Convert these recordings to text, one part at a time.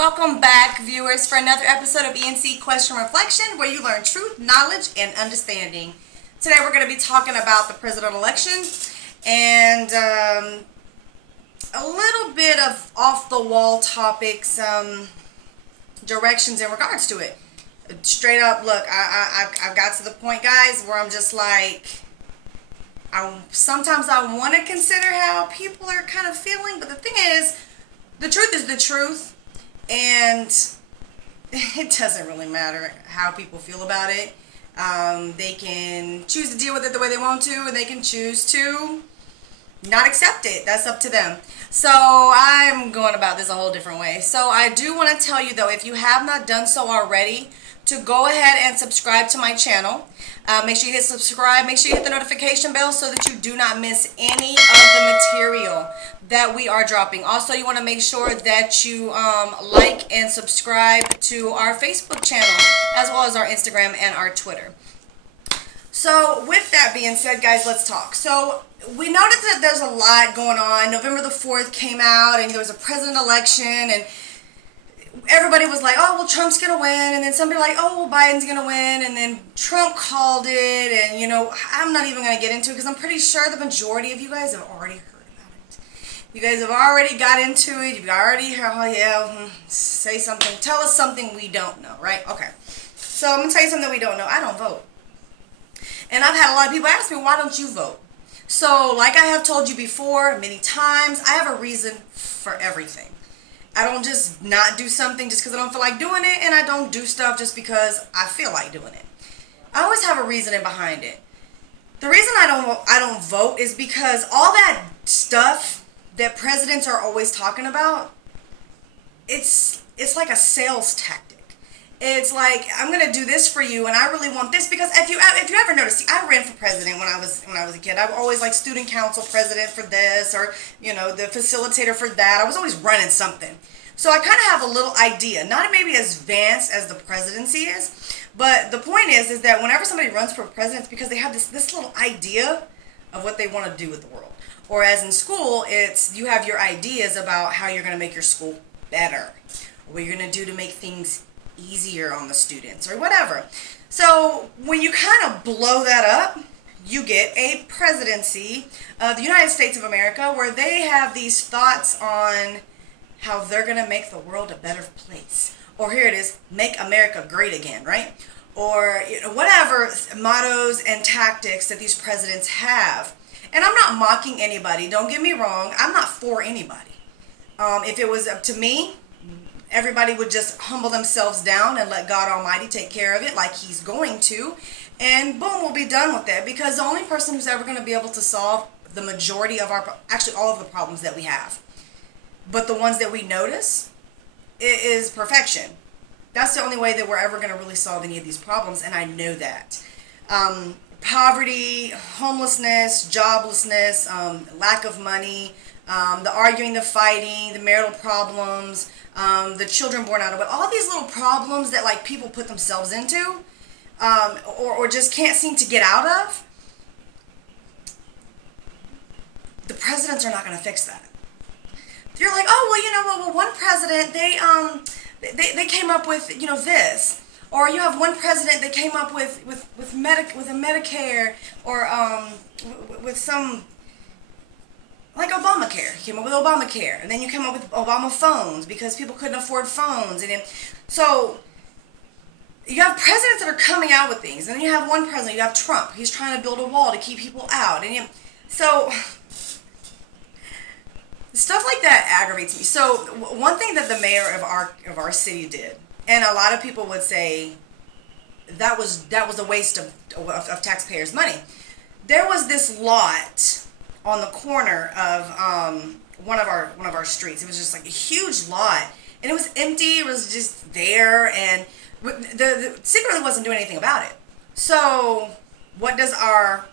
Welcome back, viewers, for another episode of E&C Question Reflection, where you learn truth, knowledge, and understanding. Today we're going to be talking about the president election and a little bit of off-the-wall topics, directions in regards to it. Straight up, look, I've got to the point, guys, where I'm just like, sometimes I want to consider how people are kind of feeling, but the thing is the truth. And it doesn't really matter how people feel about it. They can choose to deal with it the way they want to, and they can choose to not accept it. That's up to them. So I'm going about this a whole different way. So I do want to tell you, though, if you have not done so already, to go ahead and subscribe to my channel. Make sure you hit subscribe. Make sure you hit the notification bell so that you do not miss any of the material that we are dropping. Also, you want to make sure that you like and subscribe to our Facebook channel, as well as our Instagram and our Twitter. So with that being said, guys, let's talk. So we noticed that there's a lot going on. November the 4th came out, and there was a president election, and everybody was like, oh, well, Trump's going to win. And then somebody like, oh, well, Biden's going to win. And then Trump called it. And, you know, I'm not even going to get into it because I'm pretty sure the majority of you guys have already heard about it. You guys have already got into it. You've already heard, oh, yeah, say something. Tell us something we don't know, right? Okay. So I'm going to tell you something we don't know. I don't vote. And I've had a lot of people ask me, why don't you vote? So like I have told you before many times, I have a reason for everything. I don't just not do something just because I don't feel like doing it, and I don't do stuff just because I feel like doing it. I always have a reasoning behind it. The reason I don't vote is because all that stuff that presidents are always talking about, it's like a sales tactic. It's like, I'm gonna do this for you, and I really want this because if you ever notice, see, I ran for president when I was a kid. I was always like student council president for this, or you know, the facilitator for that. I was always running something, so I kind of have a little idea, not maybe as advanced as the presidency is, but the point is that whenever somebody runs for president, it's because they have this little idea of what they want to do with the world. Or as in school, it's you have your ideas about how you're gonna make your school better, or what you're gonna do to make things easier on the students or whatever. So when you kind of blow that up, you get a presidency of the United States of America where they have these thoughts on how they're going to make the world a better place. Or here it is, make America great again, right? Or you know, whatever mottos and tactics that these presidents have. And I'm not mocking anybody. Don't get me wrong. I'm not for anybody. If it was up to me, everybody would just humble themselves down and let God Almighty take care of it like He's going to. And boom, we'll be done with that. Because the only person who's ever going to be able to solve the majority of actually all of the problems that we have, but the ones that we notice, is perfection. That's the only way that we're ever going to really solve any of these problems, and I know that. Poverty, homelessness, joblessness, lack of money, the arguing, the fighting, the marital problems, the children born out of it, all these little problems that like people put themselves into, or just can't seem to get out of. The presidents are not going to fix that. You're like, oh well, you know, well one president they came up with this, or you have one president that came up with a Medicare, or with some. Like Obamacare. You came up with Obamacare. And then you came up with Obama phones because people couldn't afford phones. And then, so you have presidents that are coming out with things. And then you have one president, you have Trump. He's trying to build a wall to keep people out. And so stuff like that aggravates me. So one thing that the mayor of our city did, and a lot of people would say that was a waste of taxpayers' money. There was this lot on the corner of one of our streets. It was just like a huge lot, and it was empty. It was just there, and the city really wasn't doing anything about it. So what does our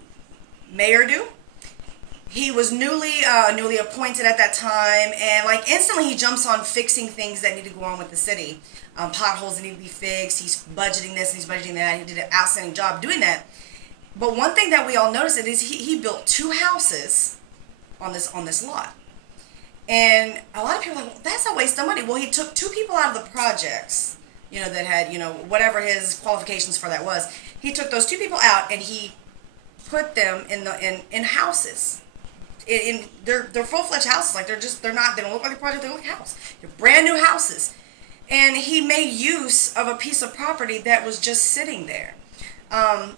mayor do? He was newly appointed at that time, and like instantly he jumps on fixing things that need to go on with the city. Potholes that need to be fixed. He's budgeting this and he's budgeting that. He did an outstanding job doing that. But one thing that we all noticed is he built 2 houses on this lot. And a lot of people are like, well, that's a waste of money. Well, he took two people out of the projects, that had, whatever his qualifications for that was. He took those two people out and he put them in houses. They're full-fledged houses. Like they don't look like a project, they look like a house. They're brand new houses. And he made use of a piece of property that was just sitting there. And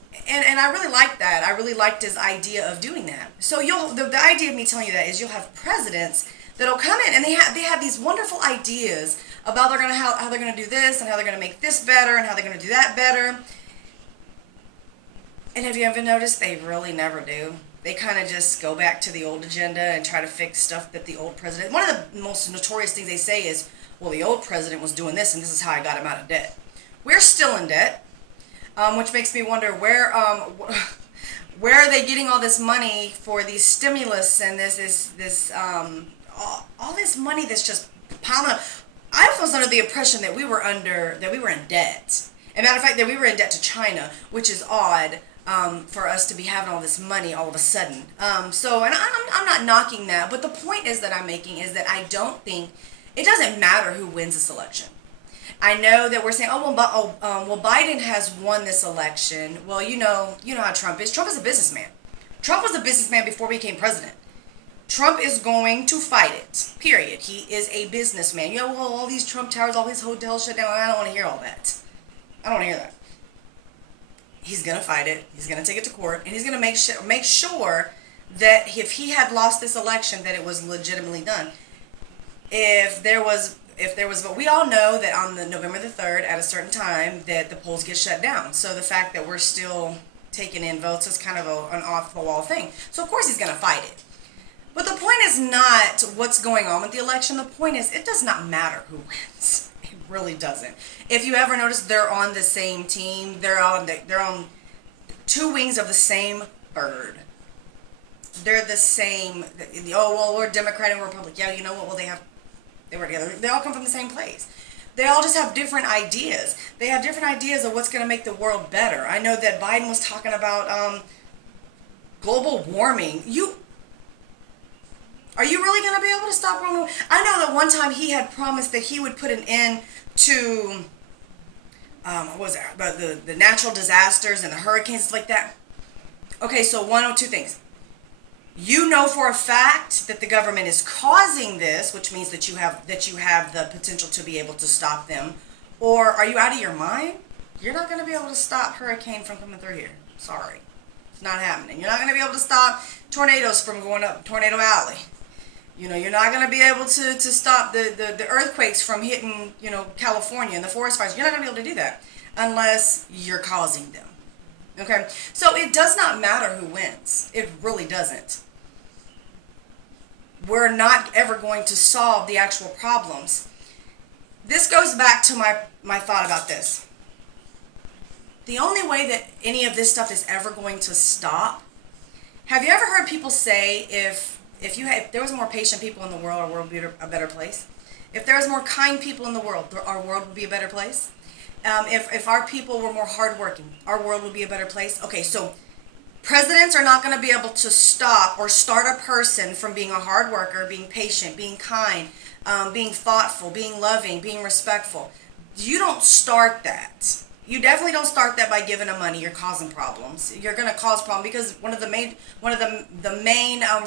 I really liked that. I really liked his idea of doing that. So the idea of me telling you that is you'll have presidents that'll come in and they have these wonderful ideas about how they're gonna do this and how they're gonna make this better and how they're gonna do that better. And have you ever noticed they really never do? They kind of just go back to the old agenda and try to fix stuff that the old president. One of the most notorious things they say is, well, the old president was doing this and this is how I got him out of debt. We're still in debt. Which makes me wonder where are they getting all this money for these stimulus and all this money that's just piling up. I was under the impression that we were in debt. As a matter of fact, that we were in debt to China, which is odd for us to be having all this money all of a sudden. And I'm not knocking that, but the point is that I'm making is that I don't think it doesn't matter who wins this election. I know that we're saying, well, Biden has won this election. Well, you know how Trump is. Trump is a businessman. Trump was a businessman before he became president. Trump is going to fight it, period. He is a businessman. Well, all these Trump towers, all these hotels shut down. I don't want to hear all that. I don't want to hear that. He's going to fight it. He's going to take it to court. And he's going to make sure that if he had lost this election, that it was legitimately done. If there was, but we all know that on the November the 3rd, at a certain time, that the polls get shut down. So the fact that we're still taking in votes is kind of an off-the-wall thing. So of course he's going to fight it. But the point is not what's going on with the election. The point is it does not matter who wins. It really doesn't. If you ever notice, they're on the same team. They're on two wings of the same bird. They're the same. Oh, well, we're Democrat and Republican. Yeah, you know what? Well, they were together. They all come from the same place. They all just have different ideas. They have different ideas of what's going to make the world better. I know that Biden was talking about global warming. Are you really going to be able to stop global warming? I know that one time he had promised that he would put an end to the natural disasters and the hurricanes like that. Okay, so one or two things. You know for a fact that the government is causing this, which means that you have the potential to be able to stop them. Or are you out of your mind? You're not going to be able to stop hurricane from coming through here. Sorry. It's not happening. You're not going to be able to stop tornadoes from going up Tornado Alley. You're not going to be able to stop the earthquakes from hitting, California and the forest fires. You're not going to be able to do that unless you're causing them. Okay? So it does not matter who wins. It really doesn't. We're not ever going to solve the actual problems. This goes back to my thought about this. The only way that any of this stuff is ever going to stop, have you ever heard people say if there was more patient people in the world, our world would be a better place? If there was more kind people in the world, our world would be a better place? If our people were more hardworking, our world would be a better place? Okay, so presidents are not going to be able to stop or start a person from being a hard worker, being patient, being kind, being thoughtful, being loving, being respectful. You don't start that. You definitely don't start that by giving them money. You're causing problems. You're going to cause problems because one of the main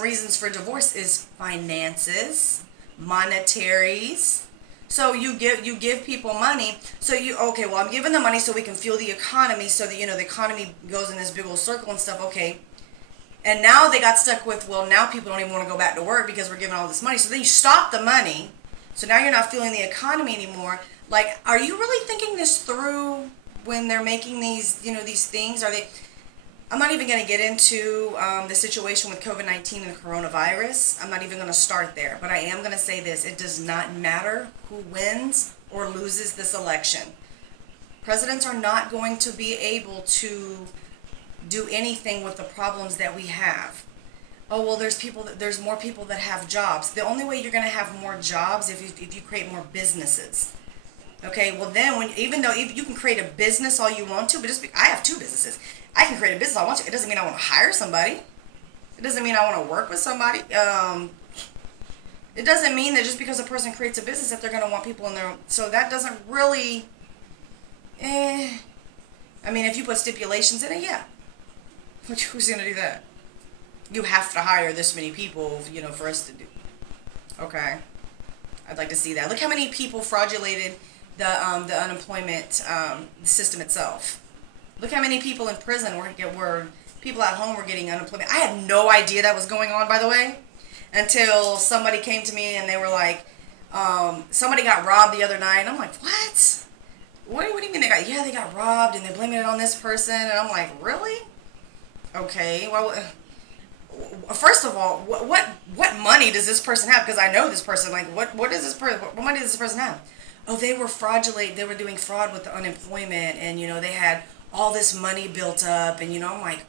reasons for divorce is finances, monetaries. So you give people money. So I'm giving them money so we can fuel the economy, so that the economy goes in this big old circle and stuff. Okay. And now they got stuck with, well, now people don't even want to go back to work because we're giving all this money. So then you stop the money. So now you're not fueling the economy anymore. Like, are you really thinking this through when they're making these things? I'm not even going to get into the situation with COVID-19 and coronavirus. I'm not even going to start there. But I am going to say this. It does not matter who wins or loses this election. Presidents are not going to be able to do anything with the problems that we have. Oh, well, there's more people that have jobs. The only way you're going to have more jobs if you create more businesses. Okay, well then, even though you can create a business all you want to, but I have two businesses. I can create a business I want to. It doesn't mean I want to hire somebody. It doesn't mean I want to work with somebody. It doesn't mean that just because a person creates a business that they're going to want people in there. So that doesn't really, I mean, if you put stipulations in it, yeah. Who's going to do that? You have to hire this many people, for us to do. Okay. I'd like to see that. Look how many people fraudulated the unemployment system itself. Look how many people in prison were people at home were getting unemployment. I had no idea that was going on, by the way, until somebody came to me and they were like, somebody got robbed the other night. And I'm like, what? What do you mean they got? Yeah, they got robbed and they're blaming it on this person. And I'm like, really? Okay. Well, first of all, what money does this person have? Because I know this person. Like, what money does this person have? Oh, they were fraudulent. They were doing fraud with the unemployment, and they had all this money built up, and I'm like,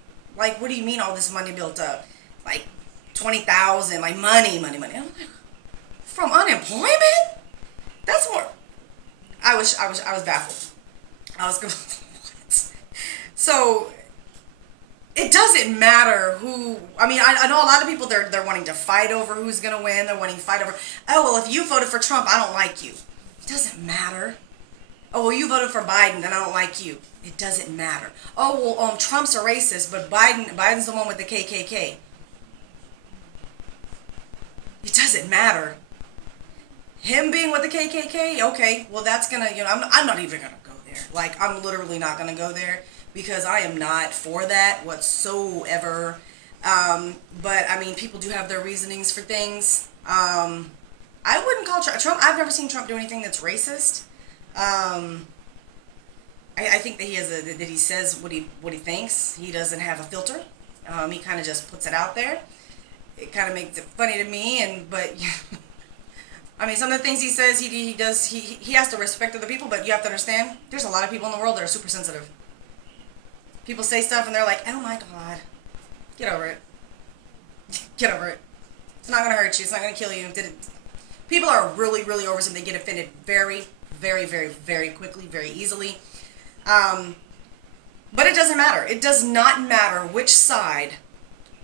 what do you mean all this money built up? Like 20,000, like money. I'm like, from unemployment? That's more. I was baffled. I was going, what? So it doesn't matter who. I mean, I know a lot of people they're wanting to fight over who's going to win. They're wanting to fight over. Oh well, if you voted for Trump, I don't like you. It doesn't matter. Oh well, you voted for Biden, then I don't like you. It doesn't matter. Oh well, Trump's a racist, but Biden's the one with the KKK. It doesn't matter. Him being with the KKK, okay, well that's gonna, I'm not even gonna go there. Like, I'm literally not gonna go there because I am not for that whatsoever. But I mean, people do have their reasonings for things. I wouldn't call Trump. I've never seen Trump do anything that's racist. I think that that he says what he thinks. He doesn't have a filter. He kind of just puts it out there. It kind of makes it funny to me, but I mean, some of the things he says, he does. He has to respect other people, but you have to understand, there's a lot of people in the world that are super sensitive. People say stuff and they're like, "Oh my God, get over it. Get over it. It's not gonna hurt you. It's not gonna kill you." People are really, really over something. They get offended very, very, very, very quickly, very easily. But it doesn't matter. It does not matter which side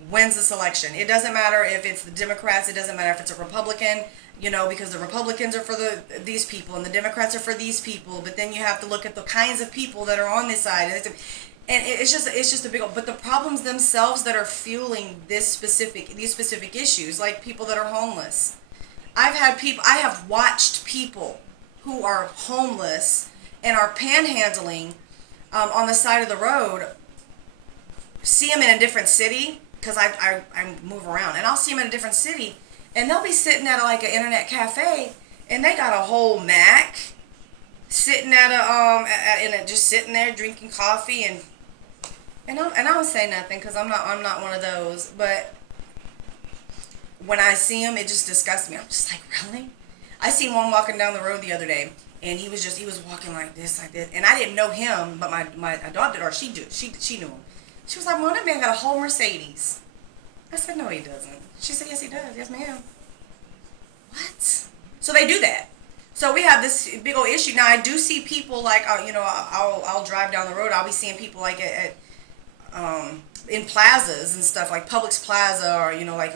wins this election. It doesn't matter if it's the Democrats. It doesn't matter if it's a Republican. Because the Republicans are for these people and the Democrats are for these people. But then you have to look at the kinds of people that are on this side, and it's just a big. But the problems themselves that are fueling these specific issues, like people that are homeless. I have watched people who are homeless and are panhandling on the side of the road. See them in a different city, because I move around, and I'll see them in a different city, and they'll be sitting at like an internet cafe, and they got a whole Mac, sitting at just sitting there drinking coffee, and I don't say nothing because I'm not one of those, but when I see them, it just disgusts me. I'm just like, really? I seen one walking down the road the other day, and he was walking like this, and I didn't know him, but my adopted, or she knew him. She was like, "Well, that man got a whole Mercedes." I said, "No, he doesn't." She said, "Yes, he does. Yes, ma'am." What? So they do that. So we have this big old issue. Now, I do see people like, I'll drive down the road. I'll be seeing people like in plazas and stuff, like Publix Plaza, or, like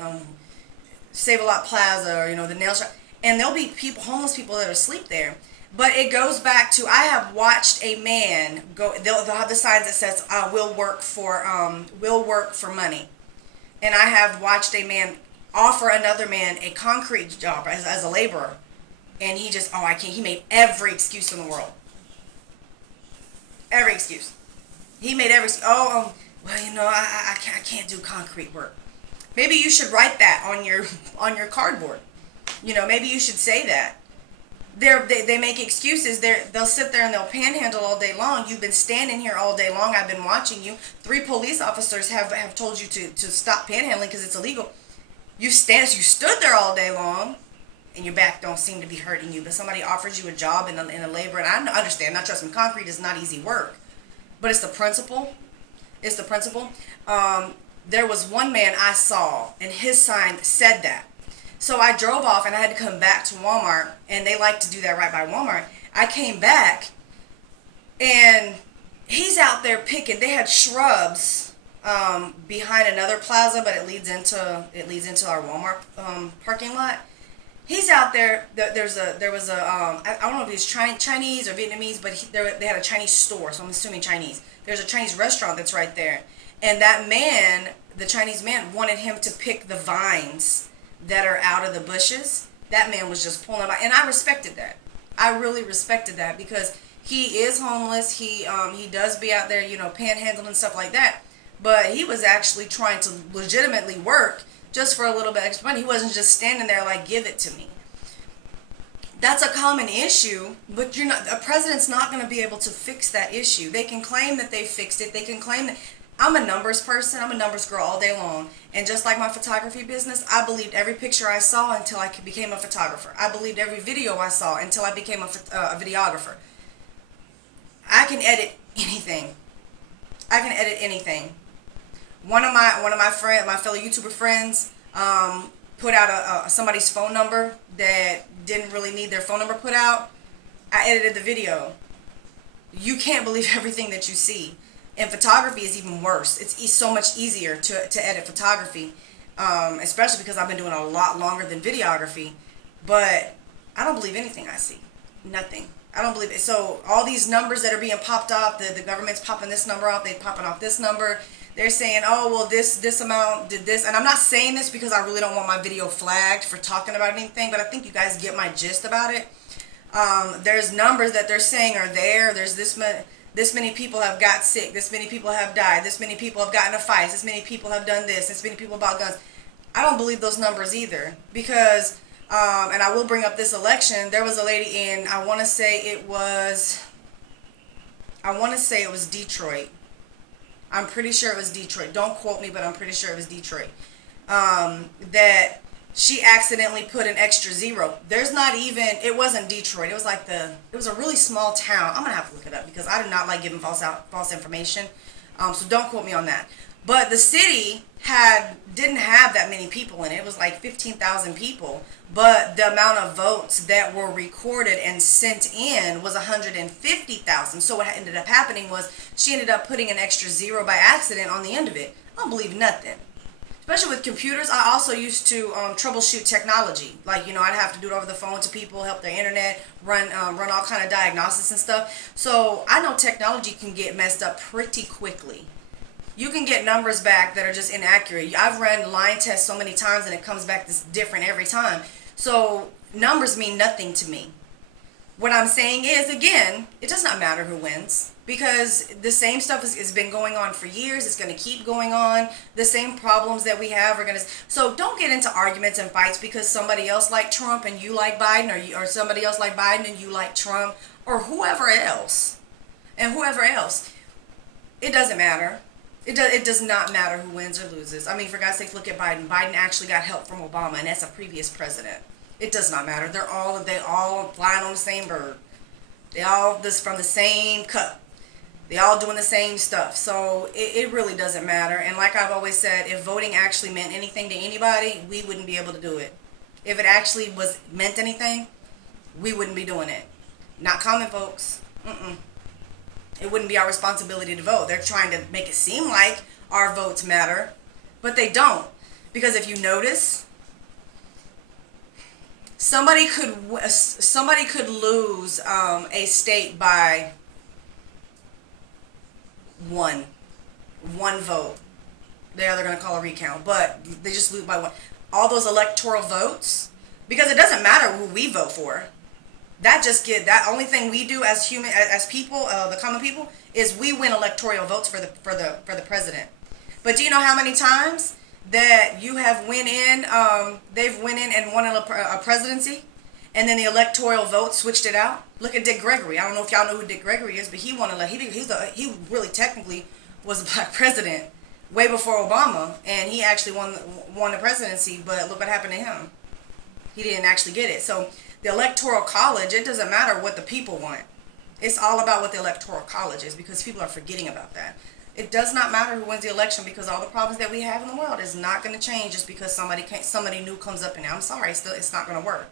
Save-A-Lot Plaza, or, the nail shop. And there'll be homeless people that are asleep there. But it goes back to, I have watched a man go, they'll have the signs that says, will work for money. And I have watched a man offer another man a concrete job as a laborer. And he just, I can't, he made every excuse in the world. Every excuse. He made every, well, I can't do concrete work. Maybe you should write that on your cardboard. Maybe you should say that. They make excuses. They'll sit there and they'll panhandle all day long. You've been standing here all day long. I've been watching you. 3 police officers have told you to stop panhandling because it's illegal. You stood there all day long, and your back don't seem to be hurting you. But somebody offers you a job in a labor, and I understand. Now, trust me, concrete is not easy work, but it's the principle. It's the principle. There was one man I saw, and his sign said that. So I drove off, and I had to come back to Walmart, and they like to do that right by Walmart. I came back, and he's out there picking. They had shrubs behind another plaza, but it leads into our Walmart parking lot. He's out there. There was a I don't know if he's Chinese or Vietnamese, but they had a Chinese store, so I'm assuming Chinese. There's a Chinese restaurant that's right there, and that man, the Chinese man, wanted him to pick the vines that are out of the bushes. That man was just pulling them out, and I respected that. I really respected that because he is homeless. He does be out there, panhandling and stuff like that. But he was actually trying to legitimately work just for a little bit extra money. He wasn't just standing there like, give it to me. That's a common issue, but a president's not going to be able to fix that issue. They can claim that they fixed it. They can claim that. I'm a numbers person. I'm a numbers girl all day long. And just like my photography business, I believed every picture I saw until I became a photographer. I believed every video I saw until I became a videographer. I can edit anything. I can edit anything. One of my fellow YouTuber friends, put out somebody's phone number that didn't really need their phone number put out. I edited the video. You can't believe everything that you see. And photography is even worse. It's so much easier to edit photography, especially because I've been doing it a lot longer than videography. But I don't believe anything I see. Nothing. I don't believe it. So all these numbers that are being popped off, the government's popping this number off, they're popping off this number. They're saying, oh, well, this amount did this. And I'm not saying this because I really don't want my video flagged for talking about anything, but I think you guys get my gist about it. There's numbers that they're saying are there. There's this many people have got sick. This many people have died. This many people have gotten in fights. This many people have done this. This many people bought guns. I don't believe those numbers either because, and I will bring up this election. There was a lady in, I want to say it was Detroit. I'm pretty sure it was Detroit. Don't quote me, but I'm pretty sure it was Detroit. That she accidentally put an extra zero. It wasn't Detroit. It was a really small town. I'm going to have to look it up because I do not like giving false information. So don't quote me on that. But the city didn't have that many people in it. It was like 15,000 people. But the amount of votes that were recorded and sent in was 150,000. So what ended up happening was she ended up putting an extra zero by accident on the end of it. I don't believe nothing. Especially with computers, I also used to troubleshoot technology. Like, I'd have to do it over the phone to people, help their internet, run all kind of diagnosis and stuff. So I know technology can get messed up pretty quickly. You can get numbers back that are just inaccurate. I've run line tests so many times and it comes back this different every time. So numbers mean nothing to me. What I'm saying is, again, it does not matter who wins because the same stuff has been going on for years. It's going to keep going on. The same problems that we have are going to... So don't get into arguments and fights because somebody else liked Trump and you like Biden, or somebody else like Biden and you like Trump, or whoever else. And whoever else. It doesn't matter. It does not matter who wins or loses. I mean, for God's sake, look at Biden. Biden actually got help from Obama, and that's a previous president. It does not matter. They all flying on the same bird. They all from the same cup. They all doing the same stuff. So it really doesn't matter. And like I've always said, if voting actually meant anything to anybody, we wouldn't be able to do it. If it actually meant anything, we wouldn't be doing it. Not common folks. It wouldn't be our responsibility to vote. They're trying to make it seem like our votes matter, but they don't. Because if you notice, somebody could lose a state by one vote. They're going to call a recount, but they just lose by one. All those electoral votes, because it doesn't matter who we vote for. That only thing we do as people, the common people, is we win electoral votes for the president. But do you know how many times that you have they've went in and won a presidency, and then the electoral vote switched it out? Look at Dick Gregory. I don't know if y'all know who Dick Gregory is, but he really technically was a black president way before Obama, and he actually won the presidency. But look what happened to him. He didn't actually get it. So the electoral college, it doesn't matter what the people want. It's all about what the electoral college is, because people are forgetting about that. It does not matter who wins the election, because all the problems that we have in the world is not going to change just because somebody new comes up in there. I'm sorry, it's not going to work.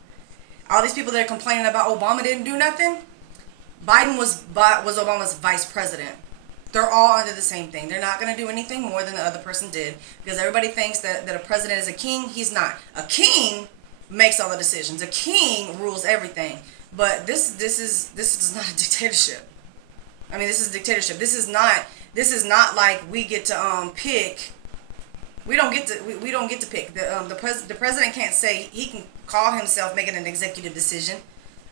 All these people that are complaining about Obama didn't do nothing, Biden was Obama's vice president. They're all under the same thing. They're not going to do anything more than the other person did, because everybody thinks that a president is a king. He's not. A king makes all the decisions. A king rules everything. But this is not a dictatorship. I mean, this is a dictatorship. This is not like we get to pick. We don't get to pick. The president can't say, he can call himself making an executive decision,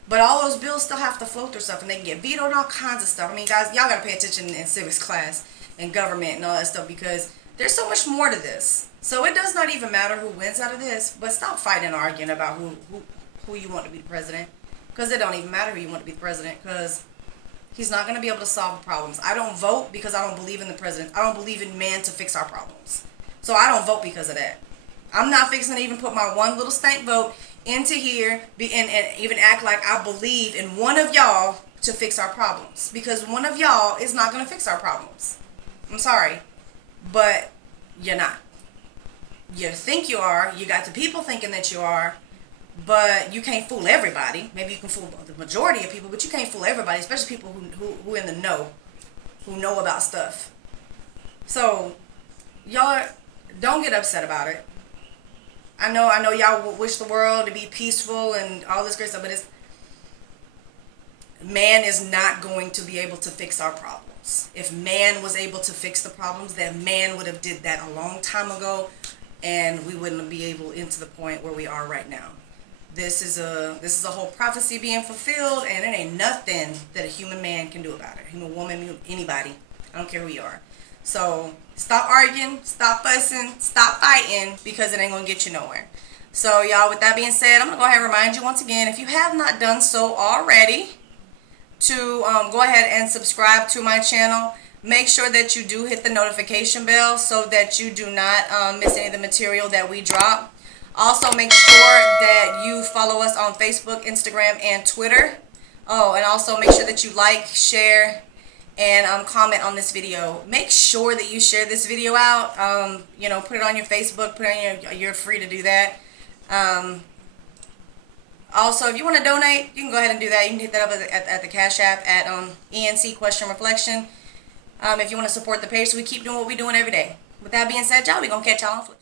but all those bills still have to flow through stuff, and they can get vetoed and all kinds of stuff. I mean, guys, y'all gotta pay attention in civics class and government and all that stuff, because there's so much more to this. So it does not even matter who wins out of this, but stop fighting and arguing about who you want to be the president, because it don't even matter who you want to be the president, because he's not going to be able to solve the problems. I don't vote because I don't believe in the president. I don't believe in man to fix our problems. So I don't vote because of that. I'm not fixing to even put my one little stank vote into here and even act like I believe in one of y'all to fix our problems, because one of y'all is not going to fix our problems. I'm sorry, but you're not. You think you are. You got the people thinking that you are, but you can't fool everybody. Maybe you can fool the majority of people, but you can't fool everybody, especially people who in the know, who know about stuff. So y'all don't get upset about it. I know y'all wish the world to be peaceful and all this great stuff, but man is not going to be able to fix our problems. If man was able to fix the problems, then man would have did that a long time ago, and we wouldn't be able into the point where we are right now. This is a whole prophecy being fulfilled, and it ain't nothing that a human man can do about it. Human woman, anybody. I don't care who you are. So stop arguing, stop fussing, stop fighting, because it ain't going to get you nowhere. So y'all, with that being said, I'm going to go ahead and remind you once again, if you have not done so already, to go ahead and subscribe to my channel. Make sure that you do hit the notification bell so that you do not miss any of the material that we drop. Also, make sure that you follow us on Facebook, Instagram, and Twitter. Oh, and also make sure that you like, share, and comment on this video. Make sure that you share this video out. Put it on your Facebook. Put it on you're free to do that. Also, if you want to donate, you can go ahead and do that. You can hit that up at the Cash App at E&C Question Reflection. If you want to support the page, so we keep doing what we're doing every day. With that being said, y'all, we're going to catch y'all on flip.